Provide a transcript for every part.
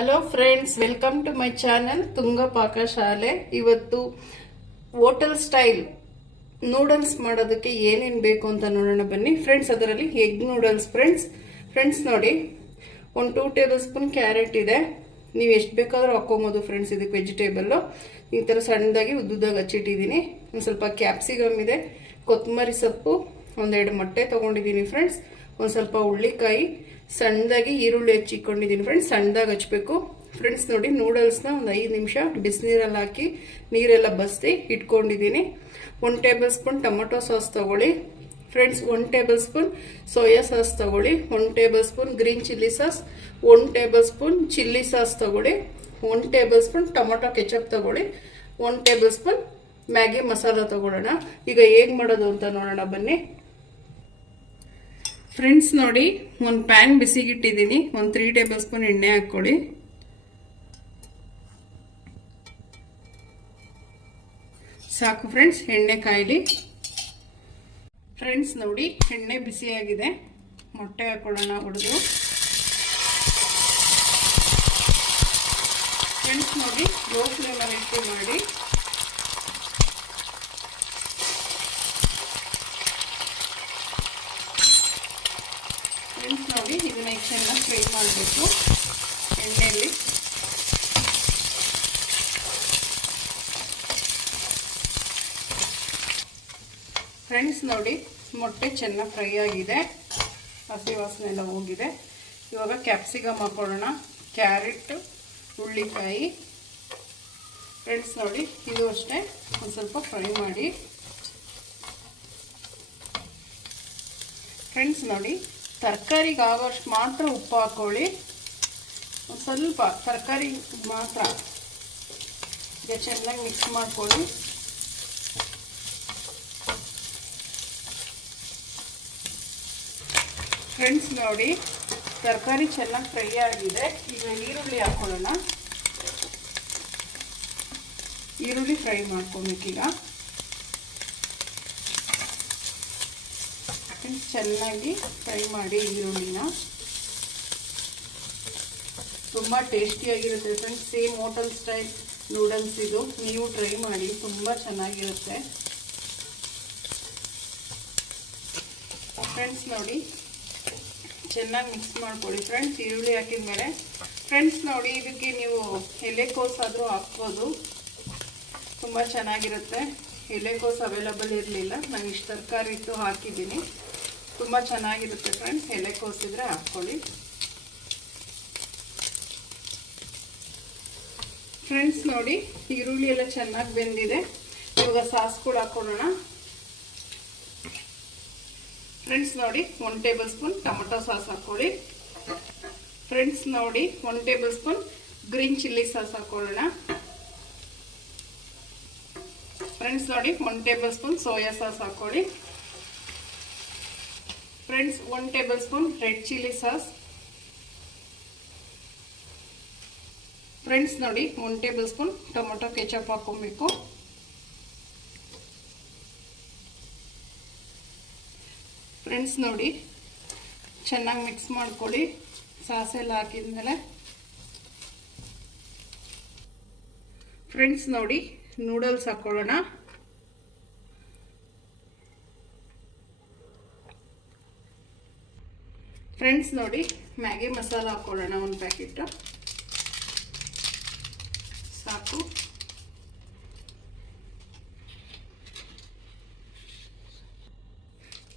Hello friends, welcome to my channel Tunga Pakashale. ಇವತ್ತು hotel style noodles ಮಾಡೋದಕ್ಕೆ ಏನೇನು ಬೇಕು ಅಂತ ನೋಡೋಣ ಬನ್ನಿ ಫ್ರೆಂಡ್ಸ್. ಅದರಲ್ಲಿ ಎಗ್ ನೂಡಲ್ಸ್ ಫ್ರೆಂಡ್ಸ್ ನೋಡಿ, ಒಂದು 2 ಟೇಬಲ್ ಸ್ಪೂನ್ ಕ್ಯಾರೆಟ್ ಇದೆ. ನೀವು ಎಷ್ಟು ಬೇಕಾದರೂ ಹಾಕ್ಕೊಬೋದು ಫ್ರೆಂಡ್ಸ್. ಇದಕ್ಕೆ ವೆಜಿಟೇಬಲ್ಲು ಈ ಥರ ಸಣ್ಣದಾಗಿ ಉದ್ದುದಾಗಿ ಹಚ್ಚಿಟ್ಟಿದ್ದೀನಿ. ಒಂದು ಸ್ವಲ್ಪ ಕ್ಯಾಪ್ಸಿಕಮ್ ಇದೆ, ಕೊತ್ತಂಬರಿ ಸೊಪ್ಪು, 1-2 ಮೊಟ್ಟೆ ತೊಗೊಂಡಿದ್ದೀನಿ ಫ್ರೆಂಡ್ಸ್. ಒಂದು ಸ್ವಲ್ಪ ಹುಳ್ಳಿಕಾಯಿ, ಸಣ್ಣದಾಗಿ ಈರುಳ್ಳಿ ಹಚ್ಚಿಕೊಂಡಿದ್ದೀನಿ ಫ್ರೆಂಡ್ಸ್. ಸಣ್ಣದಾಗಿ ಹಚ್ಚಬೇಕು ಫ್ರೆಂಡ್ಸ್. ನೋಡಿ, ನೂಡಲ್ಸ್ನ ಒಂದು 5 ನಿಮಿಷ ಬಿಸಿನೀರಲ್ಲಿ ಹಾಕಿ ನೀರೆಲ್ಲ ಬಸ್ತಿ ಇಟ್ಕೊಂಡಿದ್ದೀನಿ. 1 ಟೇಬಲ್ ಸ್ಪೂನ್ ಟೊಮೊಟೊ ಸಾಸ್ ತೊಗೊಳ್ಳಿ friends. 1 tablespoon soya sauce ತೊಗೊಳ್ಳಿ. 1 tablespoon green chilli sauce. 1 table spoon chilli sauce ತೊಗೊಳ್ಳಿ. 1 ಟೇಬಲ್ ಸ್ಪೂನ್ ಟೊಮೊಟೊ ಕೆಚಪ್ ತೊಗೊಳ್ಳಿ. 1 ಟೇಬಲ್ ಸ್ಪೂನ್ ಮ್ಯಾಗಿ ಮಸಾಲ ತೊಗೊಳ್ಳೋಣ. ಈಗ ಹೇಗೆ ಮಾಡೋದು ಅಂತ ನೋಡೋಣ ಬನ್ನಿ ಫ್ರೆಂಡ್ಸ್. ನೋಡಿ, ಒಂದು ಪ್ಯಾನ್ ಬಿಸಿಗಿಟ್ಟಿದ್ದೀನಿ. ಒಂದು 3 ಟೇಬಲ್ ಸ್ಪೂನ್ ಎಣ್ಣೆ ಹಾಕ್ಕೊಳ್ಳಿ. ಸಾಕು ಫ್ರೆಂಡ್ಸ್, ಎಣ್ಣೆ ಕಾಯಿಲಿ ಫ್ರೆಂಡ್ಸ್. ನೋಡಿ, ಎಣ್ಣೆ ಬಿಸಿಯಾಗಿದೆ. ಮೊಟ್ಟೆ ಹಾಕೊಳ್ಳೋಣ ಹೊಡೆದು ಫ್ರೆಂಡ್ಸ್. ನೋಡಿ, ಲೋ ಫ್ಲೇಮಲ್ಲಿ ಇಟ್ಟು ಮಾಡಿ ಫ್ರೆಂಡ್ಸ್. ನೋಡಿ, ಇದನ್ನ ಚೆನ್ನಾಗಿ ಫ್ರೈ ಮಾಡಬೇಕು ಎಣ್ಣೆಯಲ್ಲಿ. ಫ್ರೆಂಡ್ಸ್ ನೋಡಿ, ಮೊಟ್ಟೆ ಚೆನ್ನಾಗಿ ಫ್ರೈ ಆಗಿದೆ, ಹಸಿ ವಾಸನೆ ಎಲ್ಲ ಹೋಗಿದೆ. ಇವಾಗ ಕ್ಯಾಪ್ಸಿಕಮ್ ಹಾಕೊಳ್ಳೋಣ, ಕ್ಯಾರೆಟ್, ಹುಳ್ಳಿಕಾಯಿ ಫ್ರೆಂಡ್ಸ್. ನೋಡಿ, ಇದು ಅಷ್ಟೇ ಒಂದು ಸ್ವಲ್ಪ ಫ್ರೈ ಮಾಡಿ ಫ್ರೆಂಡ್ಸ್. ನೋಡಿ, ತರಕಾರಿಗೆ ಆಗೋಷ್ಟು ಮಾತ್ರ ಉಪ್ಪು ಹಾಕ್ಕೊಳ್ಳಿ, ಒಂದು ಸ್ವಲ್ಪ ತರಕಾರಿ ಮಾತ್ರ. ಈಗ ಚೆನ್ನಾಗಿ ಮಿಕ್ಸ್ ಮಾಡ್ಕೊಳ್ಳಿ ಫ್ರೆಂಡ್ಸ್. ನೋಡಿ, ತರಕಾರಿ ಚೆನ್ನಾಗಿ ಫ್ರೈ ಆಗಿದೆ. ಈಗ ಈರುಳ್ಳಿ ಹಾಕೊಳ್ಳೋಣ. ಈರುಳ್ಳಿ ಫ್ರೈ ಮಾಡ್ಕೊಬೇಕೀಗ. ಚೆನ್ನಾಗಿ ಫ್ರೈ ಮಾಡಿ ಈರುಳ್ಳಿನ. ತುಂಬ ಟೇಸ್ಟಿಯಾಗಿರುತ್ತೆ friends. Same hotel style noodles ಇದು. ನೀವು ಟ್ರೈ ಮಾಡಿ, ತುಂಬ ಚೆನ್ನಾಗಿರುತ್ತೆ ಫ್ರೆಂಡ್ಸ್. ನೋಡಿ, ಚೆನ್ನಾಗಿ ಮಿಕ್ಸ್ ಮಾಡ್ಕೊಳ್ಳಿ ಫ್ರೆಂಡ್ಸ್. ಈರುಳ್ಳಿ ಹಾಕಿದ ಮೇಲೆ ಫ್ರೆಂಡ್ಸ್ ನೋಡಿ, ಇದಕ್ಕೆ ನೀವು ಎಲೆಕೋಸಾದರೂ ಹಾಕ್ಬೋದು, ತುಂಬ ಚೆನ್ನಾಗಿರುತ್ತೆ. ಎಲೆಕೋಸು ಅವೈಲಬಲ್ ಇರಲಿಲ್ಲ, ನಾನು ಇಷ್ಟು ತರಕಾರಿ ಇತ್ತು ಹಾಕಿದ್ದೀನಿ. ತುಂಬ ಚೆನ್ನಾಗಿರುತ್ತೆ ಫ್ರೆಂಡ್ಸ್. ಎಲೆಕೋಸಿದ್ರೆ ಹಾಕ್ಕೊಳ್ಳಿ ಫ್ರೆಂಡ್ಸ್. ನೋಡಿ, ಈರುಳ್ಳಿ ಎಲ್ಲ ಚೆನ್ನಾಗಿ ಬೆಂದಿದೆ. ಇವಾಗ ಸಾಸ್ ಕೂಡ ಹಾಕೊಳ್ಳೋಣ ಫ್ರೆಂಡ್ಸ್. ನೋಡಿ, 1 ಟೇಬಲ್ ಸ್ಪೂನ್ ಟೊಮೊಟೊ ಸಾಸ್ ಹಾಕ್ಕೊಳ್ಳಿ ಫ್ರೆಂಡ್ಸ್. ನೋಡಿ, 1 tablespoon green chilli sauce ಹಾಕೊಳ್ಳೋಣ ಫ್ರೆಂಡ್ಸ್. ನೋಡಿ, 1 ಟೇಬಲ್ ಸ್ಪೂನ್ ಸೋಯಾ ಸಾಸ್ ಹಾಕ್ಕೊಳ್ಳಿ friends. 1 tablespoon red chilli sauce friends. ನೋಡಿ, 1 ಟೇಬಲ್ ಸ್ಪೂನ್ ಟೊಮೊಟೊ ಕೆಚಪ್ ಹಾಕೊಬೇಕು ಫ್ರೆಂಡ್ಸ್. ನೋಡಿ, ಚೆನ್ನಾಗಿ ಮಿಕ್ಸ್ ಮಾಡ್ಕೊಳ್ಳಿ ಸಾಸ್ ಎಲ್ಲ ಹಾಕಿದ್ಮೇಲೆ ಫ್ರೆಂಡ್ಸ್. ನೋಡಿ, ನೂಡಲ್ಸ್ ಹಾಕೊಳ್ಳೋಣ ಫ್ರೆಂಡ್ಸ್. ನೋಡಿ, ಮ್ಯಾಗಿ ಮಸಾಲ ಹಾಕೊಳ್ಳೋಣ, 1 ಪ್ಯಾಕೆಟ್ ಸಾಕು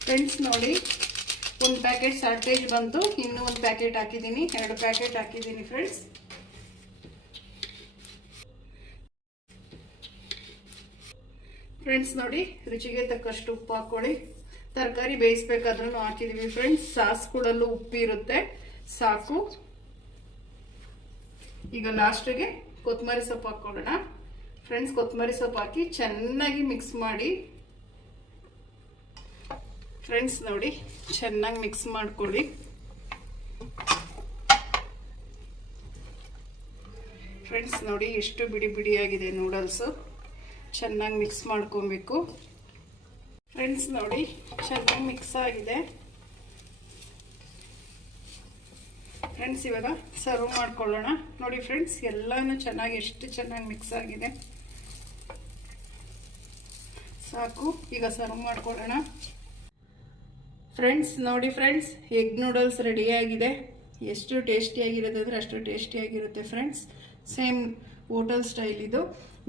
ಫ್ರೆಂಡ್ಸ್. ನೋಡಿ, 1 ಪ್ಯಾಕೆಟ್ ಸಾಲ್ಟೇಜ್ ಬಂತು, ಇನ್ನೂ 1 ಪ್ಯಾಕೆಟ್ ಹಾಕಿದ್ದೀನಿ, 2 ಪ್ಯಾಕೆಟ್ ಹಾಕಿದ್ದೀನಿ ಫ್ರೆಂಡ್ಸ್. ಫ್ರೆಂಡ್ಸ್ ನೋಡಿ, ರುಚಿಗೆ ತಕ್ಕಷ್ಟು ಉಪ್ಪು ಹಾಕ್ಕೊಳ್ಳಿ. ತರಕಾರಿ ಬೇಯಿಸ್ಬೇಕಾದ್ರೂ ಹಾಕಿದ್ದೀವಿ ಫ್ರೆಂಡ್ಸ್. ಸಾಸ್ ಕೂಡಲ್ಲೂ ಉಪ್ಪಿರುತ್ತೆ, ಸಾಕು. ಈಗ ಲಾಸ್ಟಿಗೆ ಕೊತ್ತಂಬರಿ ಸೊಪ್ಪು ಹಾಕ್ಕೊಳ್ಳೋಣ ಫ್ರೆಂಡ್ಸ್. ಕೊತ್ತಂಬರಿ ಸೊಪ್ಪು ಹಾಕಿ ಚೆನ್ನಾಗಿ ಮಿಕ್ಸ್ ಮಾಡಿ ಫ್ರೆಂಡ್ಸ್. ನೋಡಿ, ಚೆನ್ನಾಗಿ ಮಿಕ್ಸ್ ಮಾಡ್ಕೊಳ್ಳಿ ಫ್ರೆಂಡ್ಸ್. ನೋಡಿ, ಎಷ್ಟು ಬಿಡಿ ಬಿಡಿಯಾಗಿದೆ ನೂಡಲ್ಸು. ಚೆನ್ನಾಗಿ ಮಿಕ್ಸ್ ಮಾಡ್ಕೊಬೇಕು ಫ್ರೆಂಡ್ಸ್. ನೋಡಿ, ಚೆನ್ನಾಗಿ ಮಿಕ್ಸ್ ಆಗಿದೆ. ಫ್ರೆಂಡ್ಸ್ ಇವಾಗ ಸರ್ವ್ ಮಾಡ್ಕೊಳ್ಳೋಣ. ನೋಡಿ ಫ್ರೆಂಡ್ಸ್, ಎಲ್ಲನೂ ಚೆನ್ನಾಗಿ ಎಷ್ಟು ಚೆನ್ನಾಗಿ ಮಿಕ್ಸ್ ಆಗಿದೆ. ಸಾಕು, ಈಗ ಸರ್ವ್ ಮಾಡ್ಕೊಳ್ಳೋಣ. ಫ್ರೆಂಡ್ಸ್ ನೋಡಿ ಫ್ರೆಂಡ್ಸ್, ಎಗ್ ನೂಡಲ್ಸ್ ರೆಡಿಯಾಗಿದೆ. ಎಷ್ಟು ಟೇಸ್ಟಿಯಾಗಿರುತ್ತೆ ಅಂದರೆ ಅಷ್ಟು ಟೇಸ್ಟಿಯಾಗಿರುತ್ತೆ ಫ್ರೆಂಡ್ಸ್. ಸೇಮ್ ಹೋಟೆಲ್ ಸ್ಟೈಲ್ ಇದು.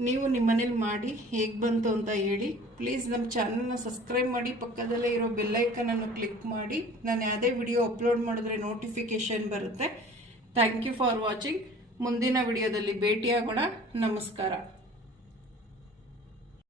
ನೀವು ನಿಮ್ಮ ಮನೇಲಿ ಮಾಡಿ ಹೇಗೆ ಬಂತು ಅಂತ ಹೇಳಿ. ಪ್ಲೀಸ್ ನಮ್ಮ ಚಾನಲ್ನ ಸಬ್ಸ್ಕ್ರೈಬ್ ಮಾಡಿ, ಪಕ್ಕದಲ್ಲೇ ಇರೋ ಬೆಲ್ಲೈಕನನ್ನು ಕ್ಲಿಕ್ ಮಾಡಿ. ನಾನು ಯಾವುದೇ ವಿಡಿಯೋ ಅಪ್ಲೋಡ್ ಮಾಡಿದ್ರೆ ನೋಟಿಫಿಕೇಷನ್ ಬರುತ್ತೆ. Thank you for watching. ಮುಂದಿನ ವಿಡಿಯೋದಲ್ಲಿ ಭೇಟಿಯಾಗೋಣ. ನಮಸ್ಕಾರ.